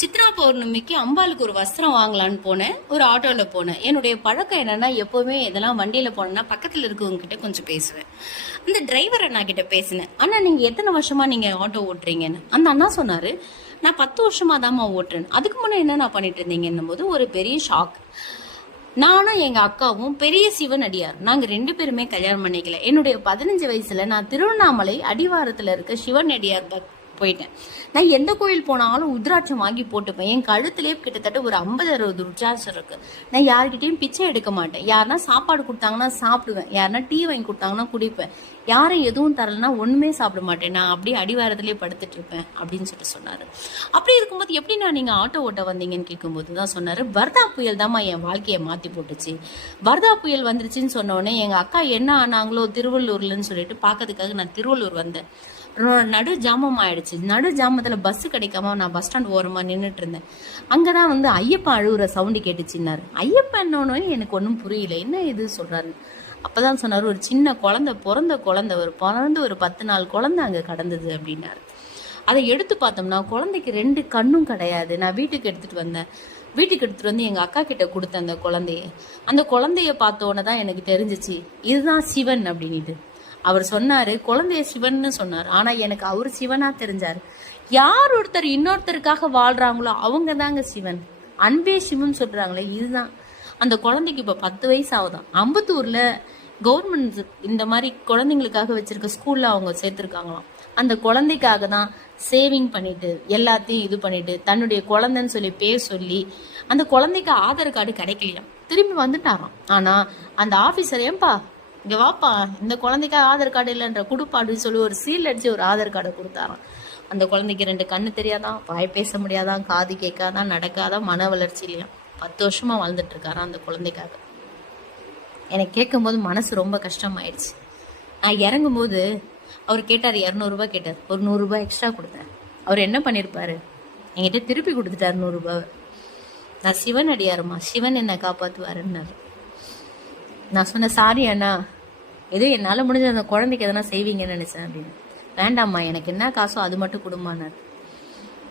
சித்ரா பௌர்ணமிக்கு அம்பாளுக்கு ஒரு வஸ்திரம் வாங்கலான்னு போனேன். ஒரு ஆட்டோவில் போனேன். என்னுடைய பழக்கம் என்னன்னா, எப்போவுமே இதெல்லாம் வண்டியில் போனேன்னா பக்கத்தில் இருக்கவங்க கிட்ட கொஞ்சம் பேசுவேன். அந்த டிரைவர் அண்ணா கிட்ட பேசினேன். அண்ணா, நீங்கள் எத்தனை வருஷமா நீங்கள் ஆட்டோ ஓட்டுறீங்கன்னு. அந்த அண்ணா சொன்னார், நான் 10 வருஷமா தான்மா ஓட்டுறேன். அதுக்கு முன்னே என்ன நான் பண்ணிட்டு இருந்தீங்கன்னும் போது ஒரு பெரிய ஷாக். நானும் எங்க அக்காவும் பெரிய சிவன் அடியார். நாங்க 2 பேருமே கல்யாணம் பண்ணிக்கல. என்னுடைய 15 வயசுல நான் திருவண்ணாமலை அடிவாரத்துல இருக்க சிவன் அடியார் போயிட்டேன். நான் எந்த கோயில் போனாலும் உத்ராட்சம் வாங்கி போட்டுப்பேன். என் கழுத்துலேயே கிட்டத்தட்ட ஒரு 50-60 உத்ராட்சம் இருக்கு. நான் யார்கிட்டையும் பிச்சை எடுக்க மாட்டேன். யாருன்னா சாப்பாடு கொடுத்தாங்கன்னா சாப்பிடுவேன். யாருன்னா டீ வாங்கி கொடுத்தாங்கன்னா குடிப்பேன். யாரும் எதுவும் தரலன்னா ஒண்ணுமே சாப்பிட மாட்டேன். நான் அப்படியே அடிவாரத்திலேயே படுத்துட்டு இருப்பேன் அப்படின்னு சொல்லிட்டு சொன்னாரு. அப்படி இருக்கும்போது எப்படி நான் நீங்க ஆட்டோ ஓட்ட வந்தீங்கன்னு கேட்கும்போது தான் சொன்னாரு, வர்தா புயல் தான்மா என் வாழ்க்கையை மாத்தி போட்டுச்சு. வர்தா புயல் வந்துருச்சுன்னு சொன்ன உடனே எங்க அக்கா என்ன ஆனாங்களோ திருவள்ளூர்லன்னு சொல்லிட்டு பாக்கிறதுக்காக நான் திருவள்ளூர் வந்தேன். நடு ஜாமம் ஆயிடுச்சு. நடு ஜாமத்துல பஸ் கிடைக்காம நான் பஸ் ஸ்டாண்ட் ஓரமா நின்றுட்டு இருந்தேன். அங்கதான் வந்து ஐயப்பா அழுகுற சவுண்டு கேட்டுச்சுன்னாரு. ஐயப்பா என்னன்னு எனக்கு ஒன்றும் புரியல, என்ன இது சொல்றாரு. அப்பதான் சொன்னாரு, ஒரு சின்ன குழந்தை பிறந்த ஒரு 10 நாள் குழந்தை அங்க கடந்தது அப்படின்னாரு. அதை எடுத்து பார்த்தோம்னா குழந்தைக்கு 2 கண்ணும் கிடையாது. நான் வீட்டுக்கு எடுத்துட்டு வந்தேன். வீட்டுக்கு எடுத்துட்டு வந்து எங்க அக்கா கிட்ட கொடுத்தேன் அந்த குழந்தைய பார்த்தோன்னே தான் எனக்கு தெரிஞ்சிச்சு இதுதான் சிவன் அப்படின்ட்டு. அவர் சொன்னாரு, குழந்தைய சிவன்னு சொன்னார். ஆனா எனக்கு அவரு சிவனா தெரிஞ்சாரு. யார் ஒருத்தர் இன்னொருத்தருக்காக வாழ்றாங்களோ அவங்க தாங்க சிவன். அன்பே சிவன் சொல்றாங்களே, இதுதான். அந்த குழந்தைக்கு இப்ப 10 வயசு ஆகுதான். அம்பத்தூர்ல கவர்மெண்ட் இந்த மாதிரி குழந்தைங்களுக்காக வச்சிருக்க ஸ்கூல்ல அவங்க சேர்த்திருக்காங்களாம். அந்த குழந்தைக்காக தான் சேவிங் பண்ணிட்டு எல்லாத்தையும் இது பண்ணிட்டு தன்னுடைய குழந்தைன்னு சொல்லி பேர் சொல்லி அந்த குழந்தைக்கு ஆதார் கார்டு கிடைக்கலையாம். திரும்பி வந்துட்டாராம். ஆனா அந்த ஆபீசர், ஏன்பா இங்க வாப்பா, இந்த குழந்தைக்கு ஆதார் கார்டு இல்லைன்ற குடுப்பாடுன்னு சொல்லி ஒரு சீல் அடிச்சு ஒரு ஆதார் கார்டை கொடுத்தாராம். அந்த குழந்தைக்கு 2 கண்ணு தெரியாதான், வாய் பேச முடியாதான், காது கேட்காதான், நடக்காதான், மன வளர்ச்சி இல்லையா. 10 வருஷமா வாழ்ந்துட்டு இருக்காராம் அந்த குழந்தைக்காக. எனக்கு கேட்கும் போது மனசு ரொம்ப கஷ்டமாயிடுச்சு. நான் இறங்கும் போது அவர் கேட்டார், 200 ரூபாய் கேட்டார். ஒரு 100 ரூபாய் எக்ஸ்ட்ரா கொடுத்தேன். அவர் என்ன பண்ணிருப்பாரு, என்கிட்ட திருப்பி கொடுத்துட்டாரு 100 ரூபாய். நான் சிவன் அடியாருமா, சிவன் என்ன காப்பாத்துவாருன்னாரு. நான் சொன்னேன், சாரி அண்ணா, ஏதோ என்னால் முடிஞ்ச அந்த குழந்தைக்கு எதனா செய்வீங்கன்னு நினைச்சேன் அப்படின்னு. வேண்டாம்மா, எனக்கு என்ன காசோ அது மட்டும் கொடுமானார்.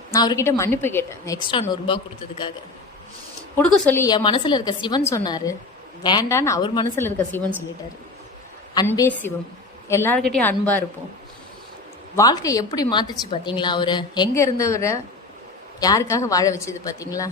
நான் அவர்கிட்ட மன்னிப்பு கேட்டேன் எக்ஸ்ட்ரா 100 ரூபாய் கொடுத்ததுக்காக. கொடுக்க சொல்லி என் மனசுல இருக்க சிவன் சொன்னாரு, வேண்டான்னு அவர் மனசுல இருக்க சிவன் சொல்லிட்டாரு. அன்பே சிவம், எல்லார்கிட்டையும் அன்பா இருப்போம். வாழ்க்கை எப்படி மாத்துச்சு பாத்தீங்களா? அவரை எங்க இருந்தவரை யாருக்காக வாழ வச்சது பாத்தீங்களா?